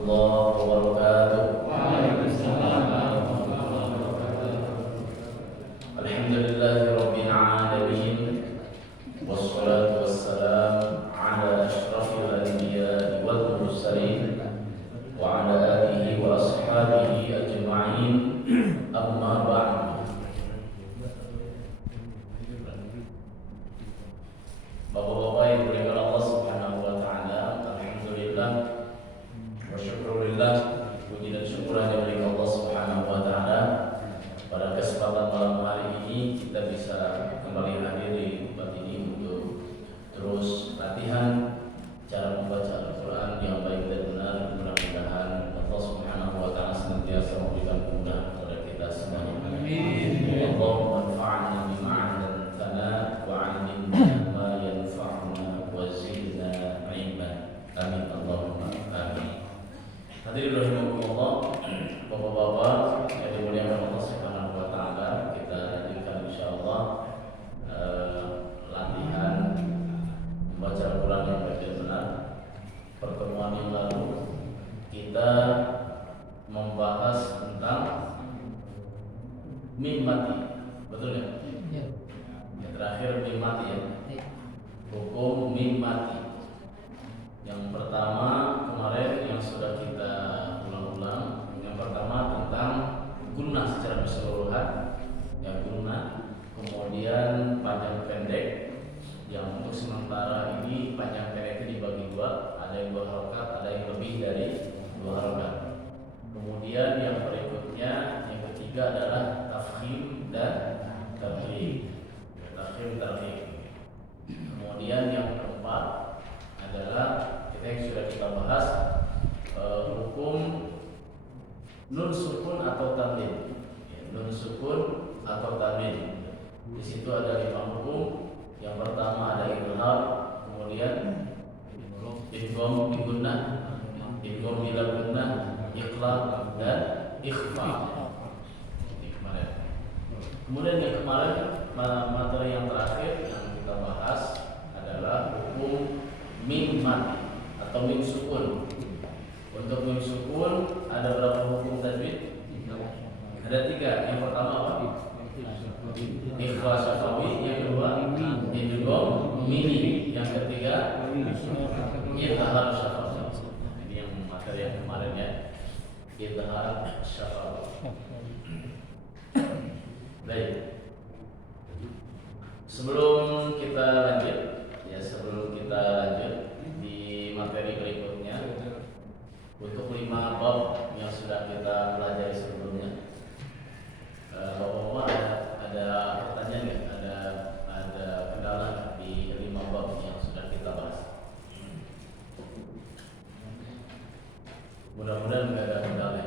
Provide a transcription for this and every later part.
warahmatullahi wabarakatuh. Waalaikumsalam warahmatullahi wabarakatuh. Alhamdulillahirabbil alamin. Wassalatu wassalam ala asyrafil anbiya'i wal mursalin wa ala alihi wa ashabihi ajma'in. Amma ba'd. Bapak-bapak yang dimuliakan Allah Subhanahu wa taala, alhamdulillah wa syukurillah, puji dan syukur hanya milik Allah Subhanahu wa taala. Pada kesempatan malam hari ini kita bisa kembali hadir di tempat ini untuk terus latihan cara membaca Al-Qur'an yang baik dan benar. Mudah-mudahan Allah Subhanahu wa taala senantiasa memberikan kemudahan kepada kita semuanya. Amin. Allahumma anfa'na bima 'allamtana wa 'allimna ma yanfa'una wa zidna 'ilma. Amin Allahumma amin. Hadirin rahimakumullah, Bapak-bapak yang dimuliakan Allah Subhanahu wa taala, kita lanjutkan insyaallah latihan membaca Al-Qur'an yang baik dan benar. Pertemuan yang lalu kita membahas tentang mim mati, betul ya? Yang terakhir mim mati ya. Hukum mim mati. Yang pertama kemarin yang sudah kita ulang-ulang, yang pertama tentang gunnah secara keseluruhan, yang gunnah, kemudian panjang pendek, yang untuk sementara ini panjang pendek itu dibagi dua, ada yang 2 harokat, ada yang lebih dari 2 harokat. Kemudian yang berikutnya, yang ketiga adalah tafkhim dan tarhib. Tafkhim tarhib. Kemudian yang keempat adalah yang sudah kita bahas, hukum nun sukun atau tanwin. Nun sukun atau tanwin. Di situ ada 5 hukum. Yang pertama ada idgham, kemudian idgham bi gunnah, idgham bila gunnah, iqlab dan ikhfa. Kemudian yang kemarin materi yang terakhir yang kita bahas adalah hukum mim mati atau mim sukun. Untuk mim sukun ada berapa hukum tajwid? Ada 3. Yang pertama apa? Ikhfa syafawi. Yang kedua idgham mini. Yang ketiga idhar syafawi. Ini yang materi yang kemarin ya. Idhar syafawi. Baik. Sebelum kita lanjut di materi berikutnya, untuk 5 bab yang sudah kita pelajari sebelumnya, Bapak-bapak ada pertanyaan nggak? Ada kendala di 5 bab yang sudah kita bahas? Mudah-mudahan nggak ada kendala.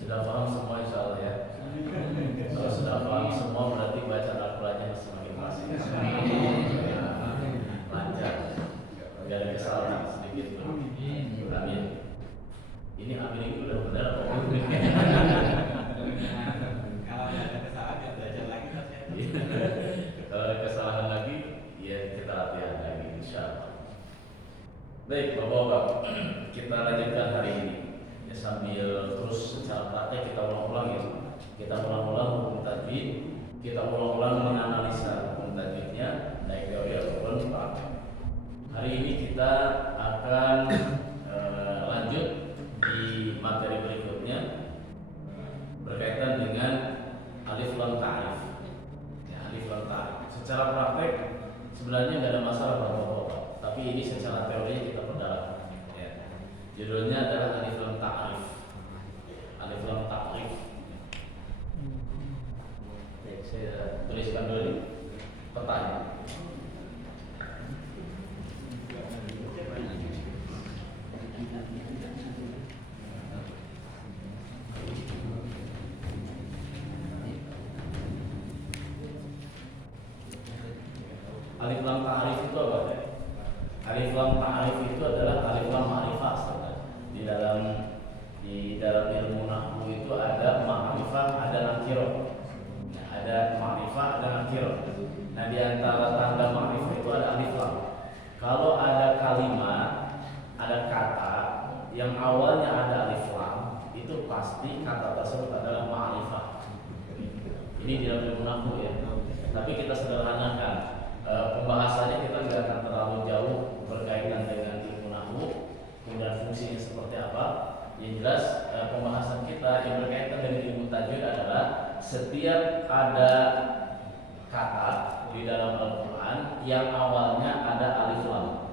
Sudah paham semua insya Allah ya. Kalau sudah paham semua berarti baca Al-Qur'annya semakin pasti. Lancar, nggak ada kesalahan sedikit pun. Amin. Ini amin ini udah benar apa? Kalau ada kesalahan ya belajar lagi Mas ya. Kalau ada kesalahan lagi, ya kita latihan lagi insyaallah. Baik, Bapak-bapak, kita lanjutkan hari ini. Ya, sambil terus secara praktek kita ulang-ulang ya. Kita ulang-ulang hukum tajwid, kita ulang-ulang menganalisa hukum tajwidnya, baik teori ataupun praktek. Hari ini kita akan lanjut di materi berikutnya berkaitan dengan alif lam ta'rif. Ya, alif lam ta'rif. Secara praktek sebenarnya nggak ada masalah Bapak-bapak, tapi ini secara teorinya kita perdalam. Ya. Judulnya adalah alif lam ta'rif. Alif lam ta'rif. Baik, saya tuliskan dulu nih pertanyaan. Alif lam ta'rif itu apa? Alif lam ta'rif itu adalah alif lam ma'rifah. Di dalam ilmu nahwu itu ada ma'rifah, ada nakirah. Ada ma'rifah, ada nakirah. Nah, di antara tanda ma'rifah itu ada alif lam. Kalau ada kalimat, ada kata yang awalnya ada alif lam itu pasti kata tersebut adalah ma'rifah. Ini di dalam ilmu nahwu ya. Tapi kita sederhanakan. Pembahasannya kita tidak akan terlalu jauh berkaitan dengan ilmu nahwu, kemudian fungsinya seperti apa. Yang jelas pembahasan kita yang berkaitan dengan ilmu tajwid adalah setiap ada kata di dalam Al-Quran yang awalnya ada alif lam,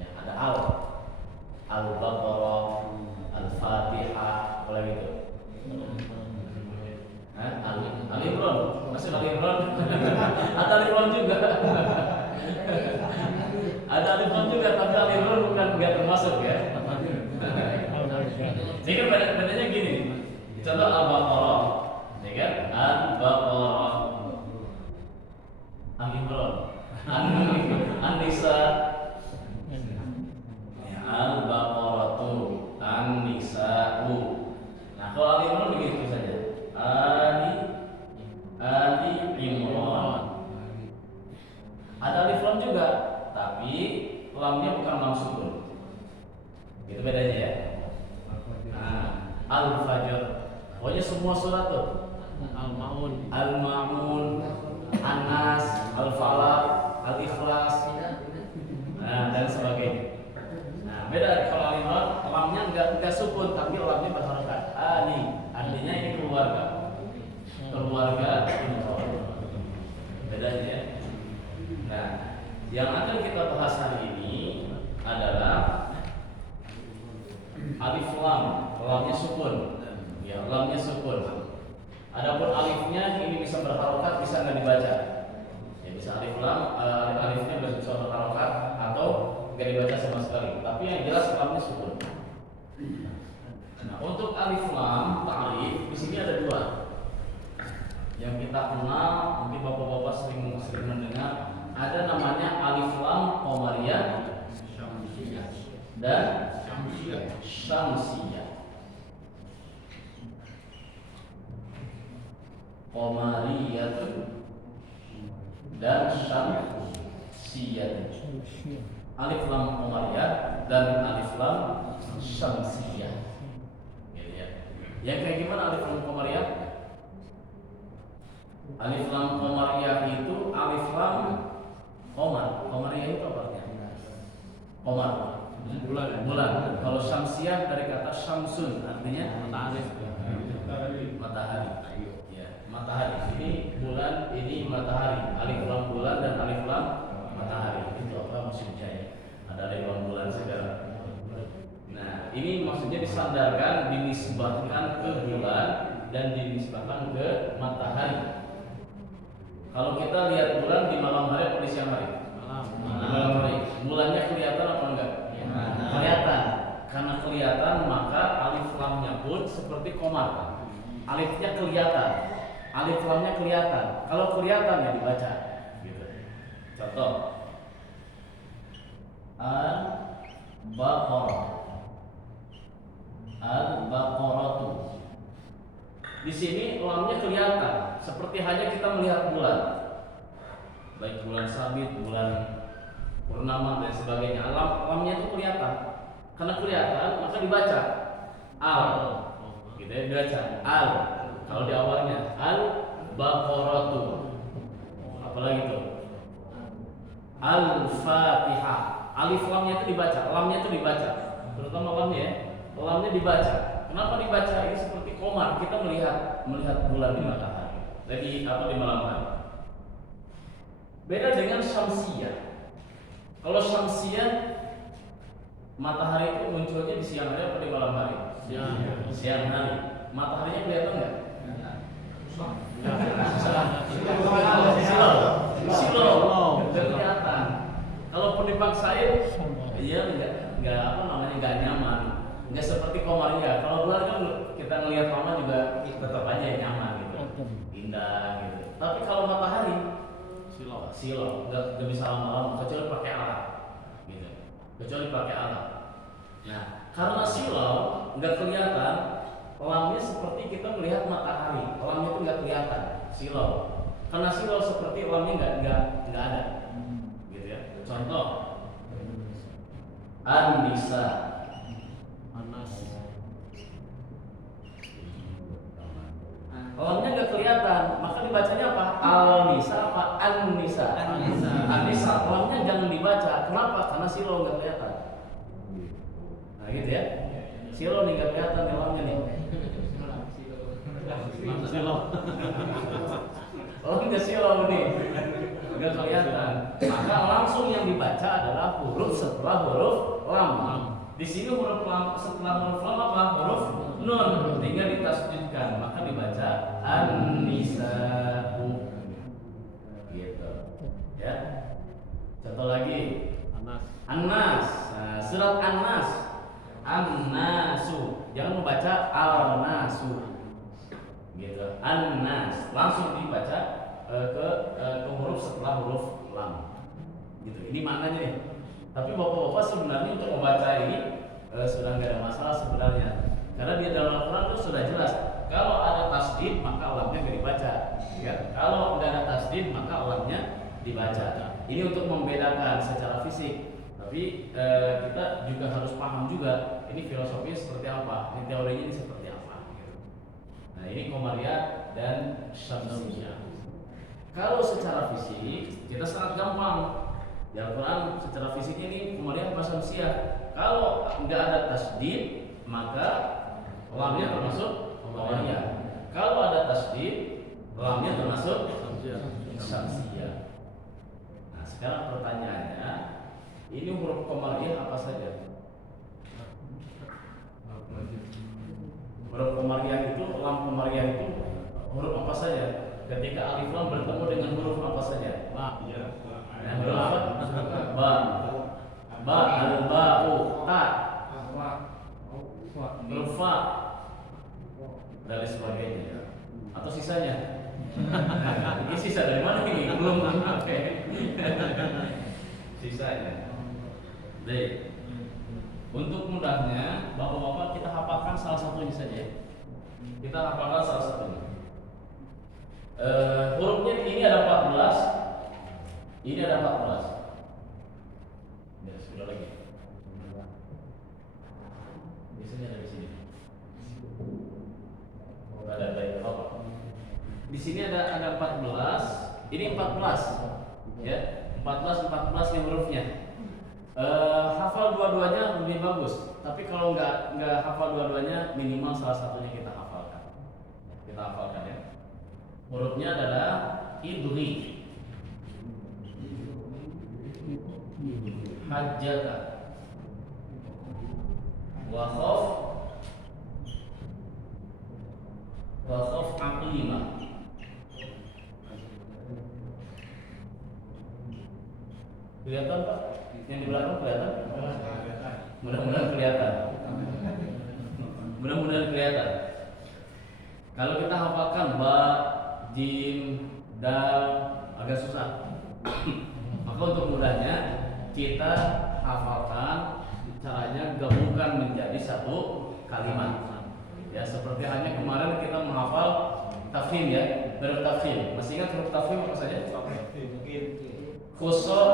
ya, ada Al-Baqarah, Al-Fatihah, boleh gitu. Al-Imran, masih Al-Imran. Ada Al-Imran juga. Ada Al-Imran juga, tapi Al-Imran bukan nggak termasuk ya. Ini kan bedanya gini. Contoh Al-Baqarah, ya kan? Al-Baqarah, Al-Imran, An-Nisa, Al-Baqaratu, An-Nisa'u. Nah, kalau Al-Imran begitu saja. Ali Imran. Ada alif lam juga, tapi lamnya bukan lam sukun. Itu bedanya ya. Al-Fajr. Pokoknya semua surat tuh. Al-Ma'un, An-Nas, Al-Falaq, Al-Ikhlas, dan sebagainya. Nah, beda kalau Al-Imran, lamnya enggak sukun, tapi lamnya berharokat. Artinya ini keluarga Imran. Bedanya ya. Nah, yang akan kita bahas hari ini adalah alif lam, lamnya sukun. Ya, lamnya sukun. Adapun alifnya ini bisa berharokat, bisa nggak dibaca. Ya, bisa alif lam, alifnya bisa berharokat atau nggak dibaca sama sekali. Tapi yang jelas lamnya sukun. Nah, untuk alif lam ta'rif di sini ada dua. Yang kita kenal, mungkin bapak-bapak sering mendengar, ada namanya alif lam qamariyah dan syamsiyah. Qamariyatun dan syamsiyah. Alif lam qamariyah dan alif lam syamsiyah. Gitu ya. Yang kayak gimana alif lam qamariyah? Alif lam qamariyah itu alif lam qamar. Qamariyah itu apa artinya? Qamar. Bulan. Kalau syamsiyah dari kata syamsun, artinya matahari. Ya, matahari. Ini bulan, ini matahari. Alif lam bulan dan alif lam matahari. Itu apa maksudnya? Ada alif lam bulan segala. Nah, ini maksudnya disandarkan, dinisbahkan ke bulan dan dinisbahkan ke matahari. Kalau kita lihat bulan di malam hari atau di siang hari? Malam hari. Bulannya kelihatan apa enggak? Kelihatan. Karena kelihatan maka alif lamnya pun seperti qamar. Alifnya kelihatan, alif lamnya kelihatan. Kalau kelihatan ya dibaca. Gitu. Contoh. Al-Baqarah. Al-Baqaratu. Di sini lamnya kelihatan, seperti hanya kita melihat bulan, baik bulan sabit, bulan purnama dan sebagainya. Lamnya itu kelihatan, karena kelihatan maka dibaca al, gitu ya, dibaca al. Kalau di awalnya al-Baqaratu, apalagi itu al-Fatihah. Alif lamnya itu dibaca, lamnya itu dibaca, terutama lamnya ya, lamnya dibaca. Kenapa dibaca? Ini seperti qamar, kita melihat bulan di matahari. Di malam hari. Beda dengan syamsiyah. Kalau syamsiyah, matahari itu munculnya di siang hari atau di malam hari? Siang hari. Mataharinya kelihatan nggak? Silau. Kelihatan. Kalaupun dipaksain, iya nggak nyaman. Nggak seperti qamariyah. Kalau bulan kan kita ngelihat lama juga tetap aja nyaman gitu, indah gitu. Tapi kalau matahari silau, nggak bisa lama-lama kecuali pakai alat, gitu. Kecuali pakai alat. Nah, karena silau nggak kelihatan, lamnya seperti kita melihat matahari. Lamnya itu nggak kelihatan, silau. Karena silau seperti lamnya nggak ada, gitu ya. Contoh, An-nisa. Lamnya nggak kelihatan, maka dibacanya apa? Al-nisa apa an-nisa? An-nisa. Lamnya jangan dibaca. Kenapa? Karena silo nggak kelihatan. Nah gitu ya. Silo nih nggak kelihatan nih lamnya nih. Silo. Lamnya silo nih. Nggak kelihatan. Maka langsung yang dibaca adalah huruf setelah huruf lam. Di sini huruf lam setelah huruf lam apa? Huruf nun, sehingga ditasdidkan, maka dibaca an-nisa'u. Gitu. Ya. Contoh lagi. An-nas. Nah, surat An-nas. An-nasu. Jangan membaca al-nasu. Gitu. An-nas. Langsung dibaca ke huruf setelah huruf lam. Gitu. Ini maknanya nih. Tapi bapak-bapak sebenarnya untuk membaca ini sudah nggak ada masalah sebenarnya. Karena di dalam Al-Quran itu sudah jelas. Kalau ada tasdid maka lamnya nggak dibaca. Ya. Kalau nggak ada tasdid maka lamnya dibaca. Ini untuk membedakan secara fisik. Tapi kita juga harus paham juga ini filosofi seperti apa, ini teorinya ini seperti apa. Gitu. Nah ini Qamariyah dan Syamsiyah. Kalau secara fisik kita sangat gampang. Di Al-Quran secara fisiknya ini Qamariyah apa Syamsiyah. Kalau nggak ada tasdid maka lamnya termasuk Qamariyah. Kalau ada tasdid lamnya termasuk Syamsiyah. Nah sekarang pertanyaannya, ini huruf Qamariyah apa saja? Huruf Qamariyah itu, lam Qamariyah itu huruf apa saja? Ketika alif lam bertemu dengan huruf apa saja? Ba. Huruf apa? Ba. Ba, al-ba'u, ta. Huruf fa dan sebagainya. Atau sisanya? Ini sisa dari mana ini? Belum oke. Sisanya. Baik. Untuk mudahnya, bapak-bapak kita hafalkan salah satunya saja. Kita hafalkan salah satunya. Hurufnya ini ada 14. Ini ada 14. Ya, sudah lagi. Biasanya ada di sini. Ada apa? Di sini ada 14. Ini 14. Ya, 14 yang hurufnya. Hafal dua-duanya lebih bagus. Tapi kalau nggak hafal dua-duanya, minimal salah satunya kita hafalkan. Kita hafalkan ya. Hurufnya adalah idri, hajjata, wa khaf aqimah. Kelihatan Pak? Yang di belakang kelihatan? Mudah-mudahan kelihatan. Mudah-mudahan kelihatan. Kalau kita hafalkan ba, jim, dal agak susah. Maka untuk mudahnya kita hafalkan, caranya gabungkan menjadi satu kalimat. Ya seperti hanya kemarin kita menghafal tafhim ya, huruf tafhim. Masih ingat huruf tafhim apa saja? Khusor,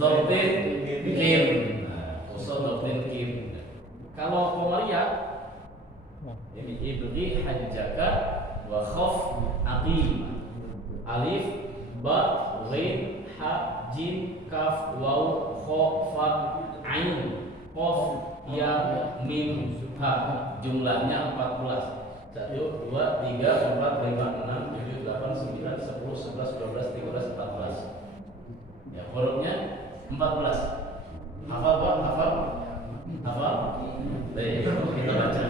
dhabtin, kim. Khusor, dhabtin, kim. Kalau Qamariyah ini ibri hajjaka wa khaf aqim. Alif, ba, ghain, ha, jim, kaf, waw, kha, fa, ain, qaf, ya, mim, ha. Jumlahnya 14. 1, 2, 3, 4, 5, 6, 7, 8, 9, 10, 11, 12, 13, 14. Ya, hurufnya 14. Hafal Pak? Hafal? Baik, kita baca.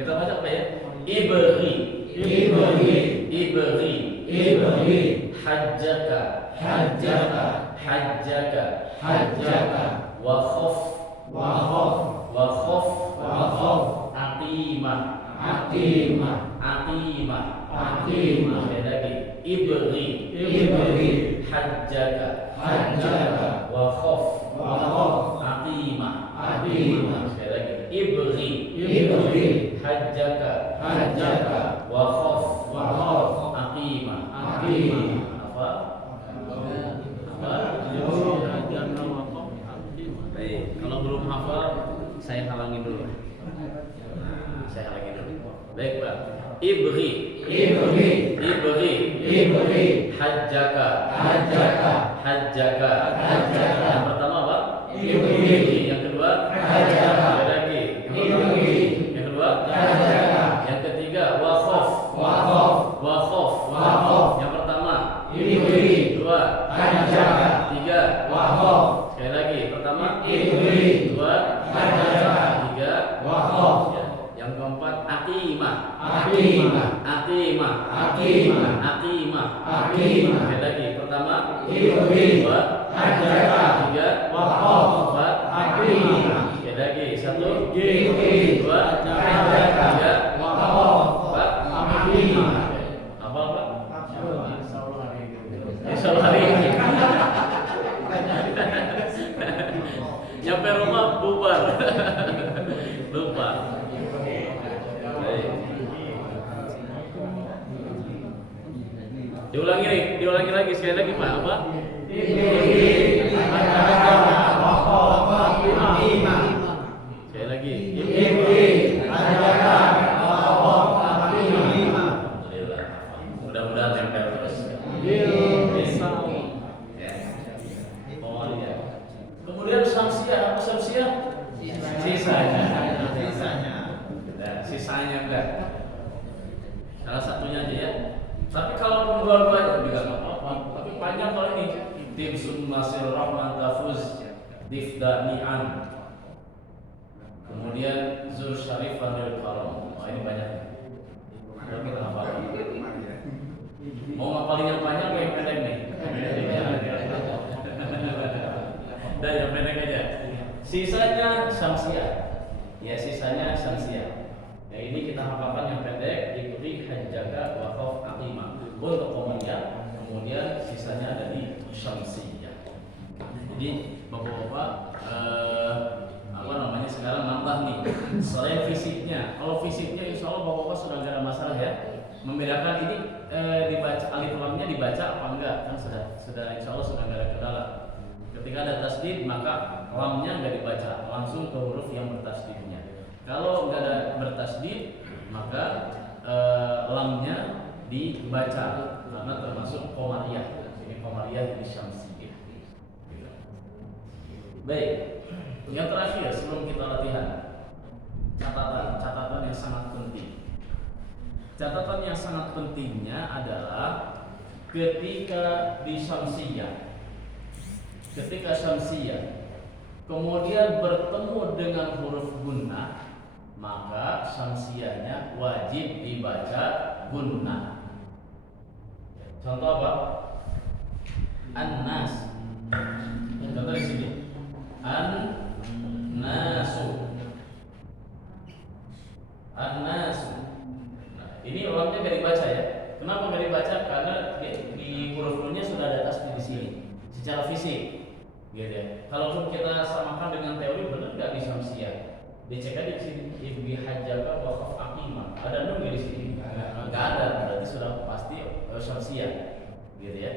Kita baca apa ya? Ibri, hajjaka, wa khaf, aqimah. Sekali lagi, ibri, hajjaka, wa khaf, aqimah. Sekali lagi, ibri, hajjaka, wa khaf, aqimah. Apa? Kalau belum hafal, saya halangi dulu. Saya halangi dulu. Baik Pak. Ibri. Hajjaka. Yang pertama apa? Ibri. Yang kedua? Hajjaka. Lagi. Yang kedua? Hajjaka. Yang ketiga? Waqaf. Yang pertama? Ibri. Dua? Hajjaka. Tiga? Waqaf. Sekali lagi. Pertama? Ibri. Dua? Hajjaka. Tiga? Waqaf. Yang keempat? Aqimah. Sekali lagi. Pertama? Ibri. Dua? Hajjaka. Tiga? Waqaf. Empat? Aqimah. Sekali lagi. Satu? Ibri. Dua? Hajjaka. Tiga? Waqaf. Empat? Aqimah. Hafal Pak? Insyaallah hari ini. Nyampe rumah bubar. Lupa. Diulangi lagi sekali lagi Pak. Apa? Sekali lagi. Alhamdulillah. Mudah-mudahan nempel terus. Kemudian samsiah, apa samsiah? Sisanya enggak. Salah satunya aja ya. Tapi kalau dua-duanya juga nggak apa-apa. Tapi panjang kalau ini. Tim Sunmasir Rahman Tafuz Difdani'an. Kemudian Zul Syarif Fadil Karam. Wah ini banyak. Kita hafal. Mau ngapalin yang panjang atau yang pendek nih? Dan yang pendek aja. Sisanya samsiah. Ya sisanya samsiah. Ya ini kita hafalkan yang pendek. Ibri, Hajjaka, Waqaf, Aqimah. Untuk komuniyah. Kemudian sisanya ada di syamsiyah. Jadi bapak-bapak sekarang nambah nih. Selain fisiknya, kalau fisiknya insya Allah bapak-bapak sudah nggak ada masalah ya. Membedakan ini dibaca alif lamnya dibaca apa enggak kan sudah insya Allah sudah nggak ada kendala. Ketika ada tasdid maka lamnya nggak dibaca, langsung ke huruf yang bertasdidnya. Kalau nggak ada bertasdid maka lamnya dibaca karena termasuk qamariyah. Ini qamariyah, ini syamsiyah. Baik, yang terakhir sebelum kita latihan, catatan yang sangat penting. Catatan yang sangat pentingnya adalah ketika di syamsiyah, kemudian bertemu dengan huruf gunnah, maka syamsiyahnya wajib dibaca gunnah. Contoh apa? An-nas. Contoh di sini. An-nasu. Nah, ini lamnya nggak dibaca ya. Kenapa nggak dibaca? Karena di huruf nunnya sudah ada tasdid di sini. Secara fisik, gitu ya. Kalaupun kita samakan dengan teori, benar nggak di syamsiyah? Dicek aja di sini. Ibni hajjaka waqaf aqimah. Ada nun nggak di sini? Nggak ada. Berarti sudah pasti syamsiyah, gitu ya.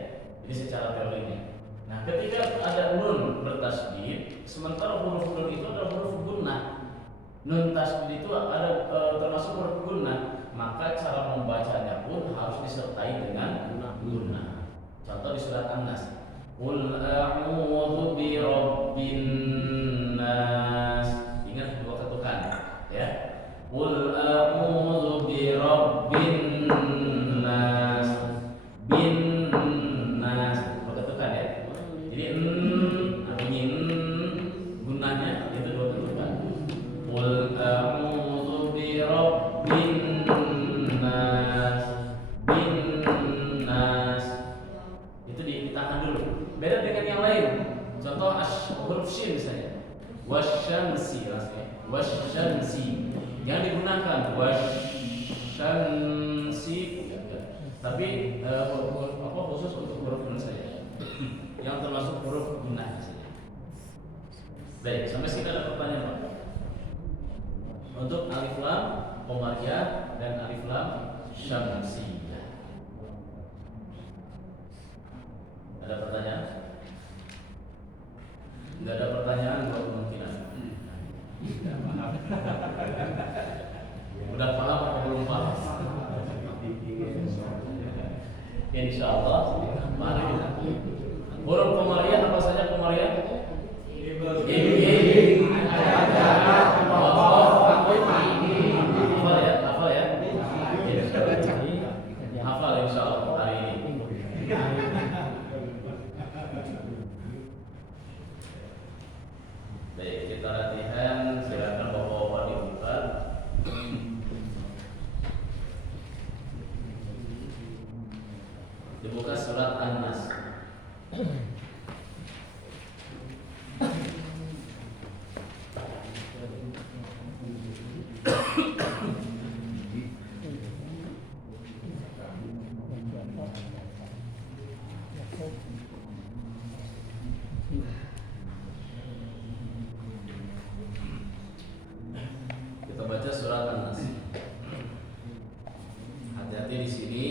Jadi secara teorinya. Nah, ketika ada nun bertasdid, sementara huruf nun itu adalah huruf gunnah. Nun tasdid itu ada termasuk huruf gunnah, maka cara membacanya pun harus disertai dengan gunnah. Contoh di surat An-Nas. Qul a'udzu bi rabbin nas. Ingat dua ketukan, ya. Qul a'udzu bi rabbin nas. Bin nas. Dua ketukan ya. Jadi bunyi gunnahnya itu dua ketukan. Qul a'udzu bi rabbin nas. Bin nas. Itu ditahan dulu. Beda dengan yang lain. Contoh huruf shin misalnya. Wasyamsi rasanya. Wasyamsi. Jangan digunakan wasyamsi. Tapi khusus untuk huruf nun saja. Yang termasuk huruf gunnah saja. Baik, sampai sini ada pertanyaan Pak. Untuk alif lam qamariyah dan alif lam syamsiyah. Ada pertanyaan? Tidak ada pertanyaan, dua kemungkinan. insyaallah mari. Huruf Qamariyah apa saja Qamariyah? Hafal ya. Hafal insyaallah hari ini. Baik, kita latihan. Silakan bapak-bapak dibuka. Dibuka surat An-Nas. Kita baca surat An-Nas. Hati-hati di sini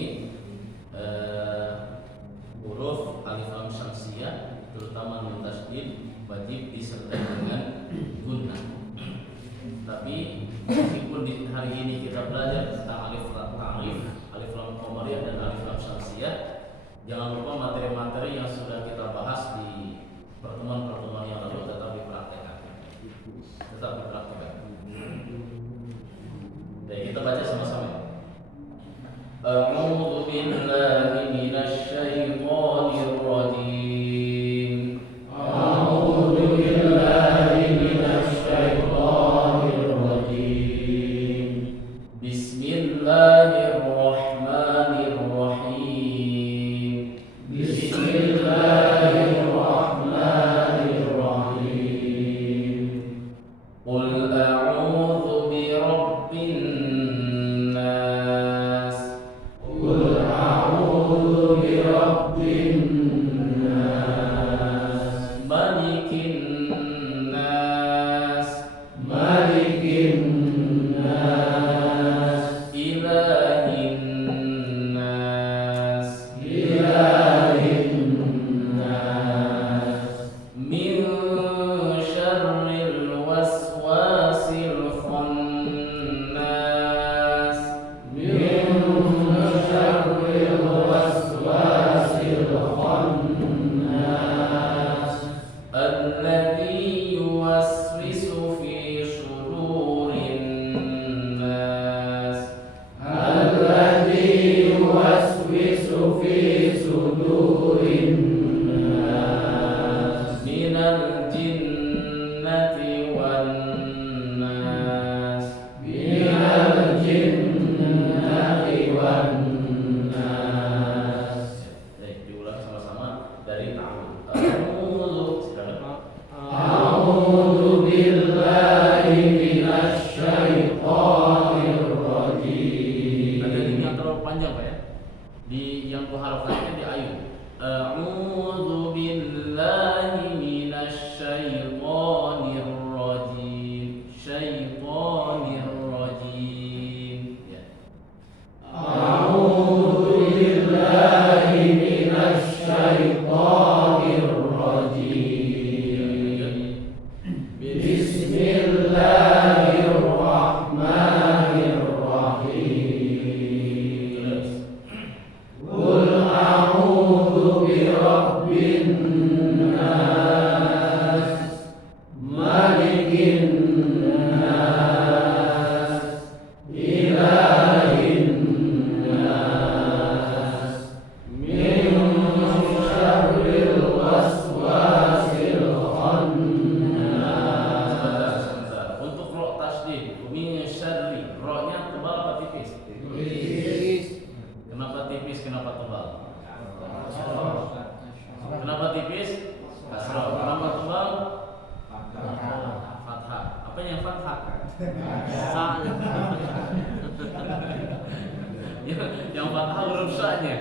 huruf alif lam syamsiyah terutama nun tasydid wajib disertai dengan gunnah. Tapi meskipun di hari ini kita belajar tentang alif lam ta'rif, alif lam qamariyah dan alif lam syamsiyah, jangan lupa materi-materi yang sudah kita bahas di pertemuan-pertemuan yang lalu tetap dipraktekkan. Baik, kita baca sama-sama. A'udzu billahi minasy syaithanir rajim. A'udzu billahi minasy syaithanir rajim. Bismillahirrahmanirrahim. Bismillahirrahmanirrahim. Qul a'udzu birabbin nas. Qul a'udzu birabbin nas. Malikin nas. Malikin nas. Ilahin nas. Ilahin nas. Min syarril waswasil khannas. Min syarril waswasil khannas. Alladzi yuwaswisu fi sudurin nas. Alladzi yuwaswisu fi sudurin nas. Minal jinnati wan nas. Minal jinnati wan nas. Baik, diulang sama-sama dari ta'awudz. A'udzu, silakan. A'udzu billahi minasy syaithanir rajim. Ada yang terlalu panjang Pak ya? Di yang harokatnya di ayun. A'udzu billahi minasy syaithanir rajim. Syaitanir rajim. Ya. A'udzu billahi minasy syaithanir rajim. Bismillahirrahmanirrahim. Qul a'udzu birabbin nas. Malikin nas. Ilahin nas. Min syarril waswasil khannas. Sebentar. Untuk ro tasydid, min syarri, ro-nya tebal apa tipis? Tipis. Kenapa tipis? Kenapa tebal? Kenapa tipis? Kasrah. Kenapa tebal? Fathah. Apa yang fathah? Yang fathah huruf sa-nya.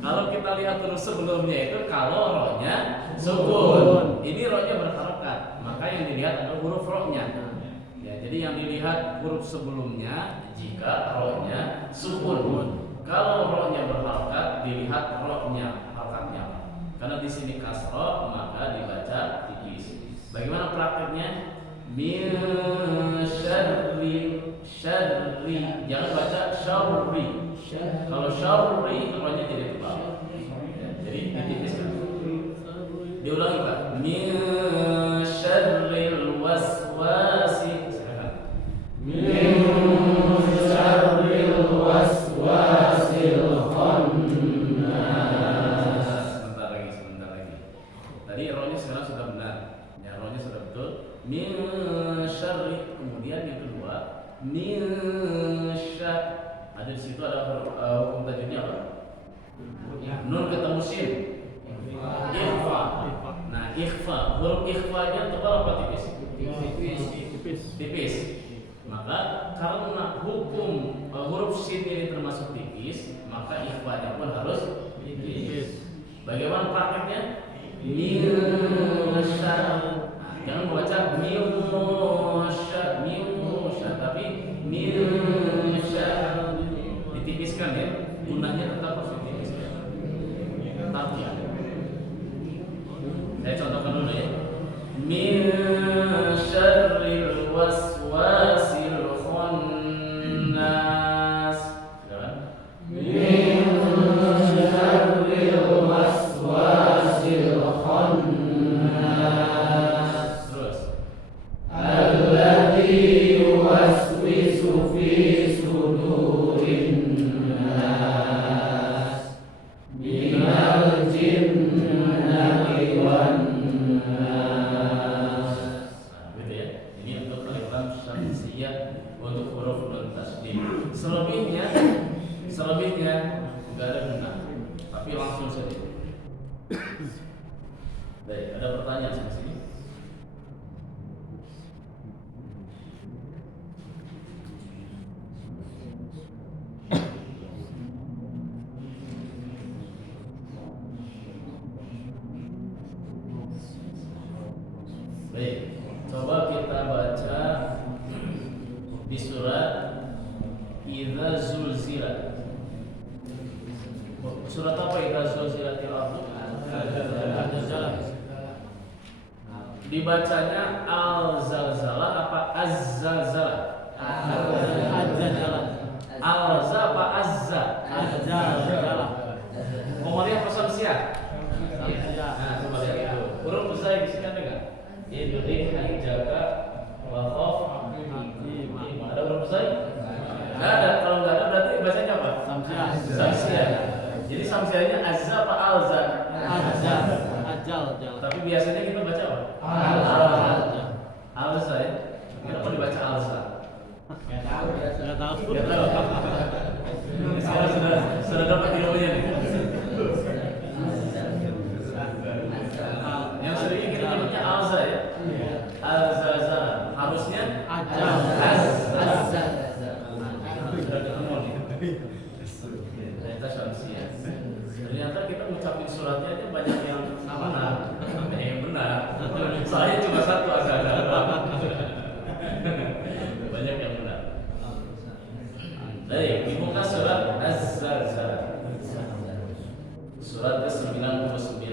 Kalau kita lihat huruf sebelumnya itu kalau ro-nya sukun. Ini ro-nya berharokat. Maka yang dilihat adalah huruf ro-nya. Ya, jadi yang dilihat huruf sebelumnya jika ro-nya sukun. Kalau ro-nya berharokat dilihat ro-nya harokatnya. Karena di sini kasroh maka dibaca tipis. Bagaimana prakteknya? Min syarri syarri, jangan baca syarri. Kalau syarri namanya jadi tebal. Ya, jadi ditipiskan. Diulangi Pak. Min syarril waswasi. Min syarril waswasil khannas. Sebentar lagi. Tadi rohnya sekarang sudah benar. Ya, rohnya sudah betul. Min syarri, kemudian yang kedua min syarri. Ada di situ ada hukum tajwidnya apa? Nun ketemu sin. Ikhfa. Nah, ikhfa, huruf ikhfanya tebal apa tipis? Tipis. Maka karena hukum huruf sin ini termasuk tipis, maka ikhfanya pun harus tipis. Bagaimana prakteknya? Mirsya. Jangan membaca mirsya, tapi mirsya. Ditipiskan ya, gunanya tetap harus ditipiskan. Tapi ya, saya contohkan dulu ya. Min syarril waswasil khannas. Min syarril waswasil khannas. Terus. Alladzi yuwaswisu fi sudurin nas minal jinnati wan nas. Nah, gitu ya. Ini untuk kalimat syamsiyah untuk huruf nun tasdid. Selebihnya enggak ada guna. Tapi langsung saja. Baik, ada pertanyaan sampai sini? Baik, coba kita baca di surat Idza Zulzilat. Surat apa Idza Zulzilatil Ardu? Dibacanya Al-Zalzalah apa Az-Zalzalah? Al-Za apa Az-Za? Komariah apa Samsiah? Nah, coba lihat itu. Huruf besar di sini ada enggak? Idri, Jaga, Wakof, ada huruf besar? Nggak ada. Kalau nggak ada berarti bacanya apa? Samsiah. Jadi samsiahnya azza apa alza? Ajal. Tapi biasanya kita baca apa? Alza ya. Kenapa dibaca alza? Nggak tahu. Sekarang sudah dapat ilmunya nih. Yang sering kita nyebutnya alza ya. Alza. Harusnya ajal. Azza. Sudah ketemu nih. Ternyata syamsiah. Ternyata kita ngucapin suratnya aja banyak yang benar. Banyak yang benar. Saya cuma satu ada. Banyak yang benar. Baik, dibuka surat Az-Zalzalah. Surat ke-99.